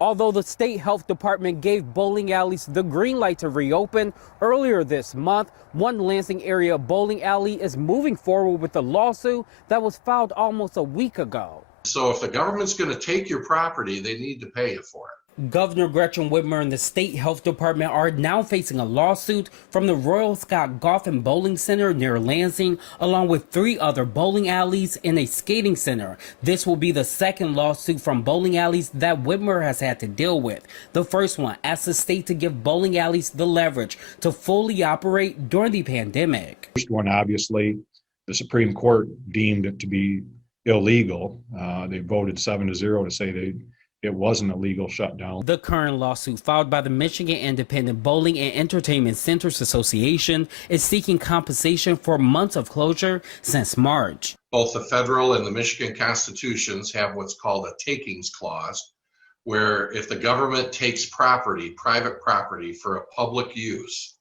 Although the state health department gave bowling alleys the green light to reopen earlier this month, one Lansing area bowling alley is moving forward with a lawsuit that was filed almost a week ago. So if the government's going to take your property, they need to pay you for it. Governor Gretchen Whitmer and the state health department are now facing a lawsuit from the Royal Scot Golf and Bowling Center near Lansing, along with 3 other bowling alleys and a skating center. This will be the second lawsuit from bowling alleys that Whitmer has had to deal with. The first one asks the state to give bowling alleys the leverage to fully operate during the pandemic. First one, obviously, the Supreme Court deemed it to be illegal. They voted 7-0 to say it wasn't a legal shutdown. The current lawsuit filed by the Michigan Independent Bowling and Entertainment Centers Association is seeking compensation for months of closure since March. Both the federal and the Michigan constitutions have what's called a takings clause, where if the government takes property, private property, for a public use,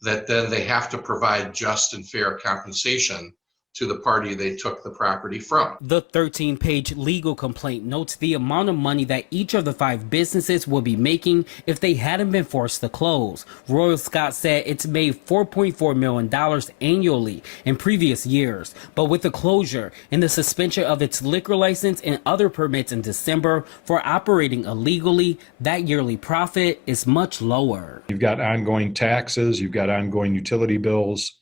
that then they have to provide just and fair compensation to the party they took the property from. The 13-page legal complaint notes the amount of money that each of the 5 businesses will be making if they hadn't been forced to close. Royal Scot said it's made $4.4 million annually in previous years, but with the closure and the suspension of its liquor license and other permits in December for operating illegally, that yearly profit is much lower. You've got ongoing taxes, you've got ongoing utility bills.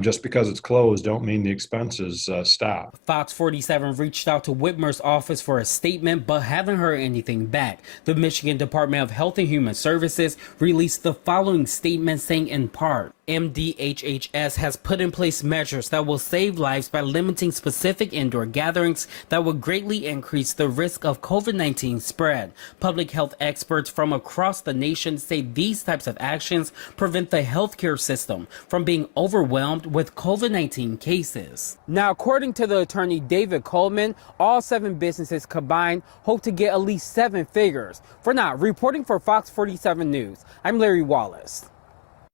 Just because it's closed don't mean the expenses stop. Fox 47 reached out to Whitmer's office for a statement but haven't heard anything back. The Michigan Department of Health and Human Services released the following statement saying in part, MDHHS has put in place measures that will save lives by limiting specific indoor gatherings that would greatly increase the risk of COVID-19 spread. Public health experts from across the nation say these types of actions prevent the healthcare system from being overwhelmed with COVID-19 cases. Now, according to the attorney David Coleman, all 7 businesses combined hope to get at least 7 figures. For now, reporting for Fox 47 News, I'm Larry Wallace.